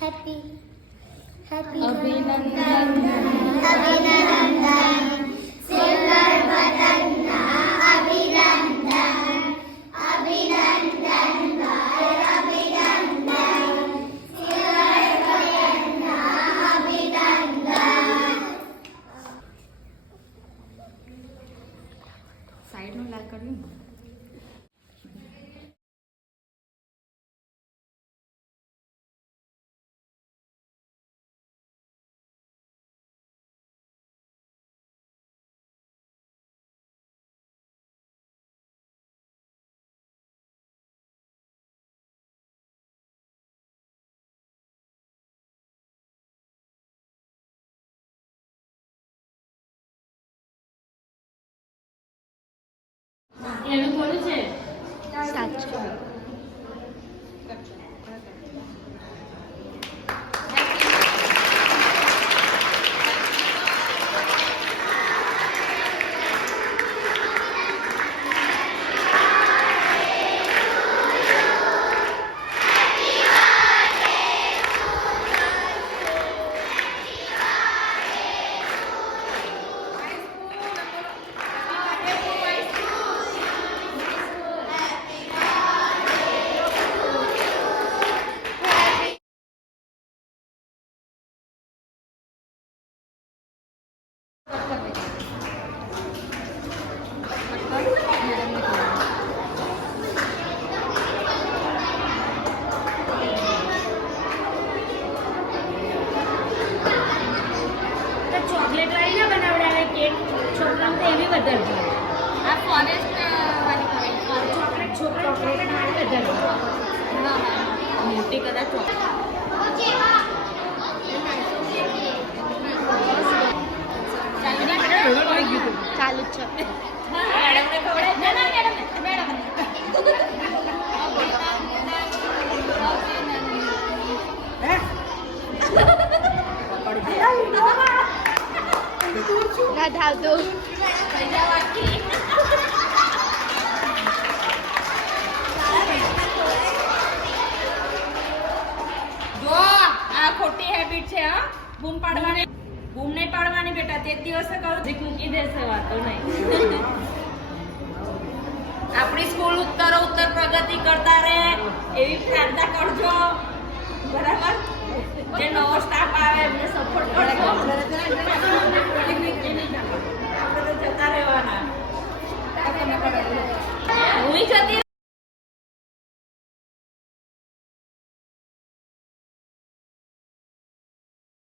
Happy Happy અભિનંદન અભિનંદન સિલ્વર બટનના અભિનંદન અભિનંદન ભાઈ અભિનંદન સિલ્વર બટનના અભિનંદન. સાઈડનું લાગ કર્યું. એનું થોડું છે સાચું. ચોકલેટ વાળી ના બનાવડાવે કેક છોકરાને તો એવી વધારે ભાવે. આ ફોરેસ્ટ વાળી ચોકલેટ ચોકલેટ વાળી વધારે ભાવે. મોટી કદાચ ચોકલેટ ચાલુ જ છે. મેડમને ખવડાવી દે ને મેડમ. ના ધાવતું. જો આ ખોટી હેબિટ છે. હા, બૂમ પાડવાની. બૂમ નહીં પાડવાની બેટા. તે દિવસે કહું જીક મૂકી દેશે. વાતો નહીં. આપણી સ્કૂલ ઉત્તર પ્રગતિ કરતા રહે એવી પ્રાર્થના કરજો. બરાબર. જે નવો સ્ટાફ આવે એમને સપોર્ટ કરો.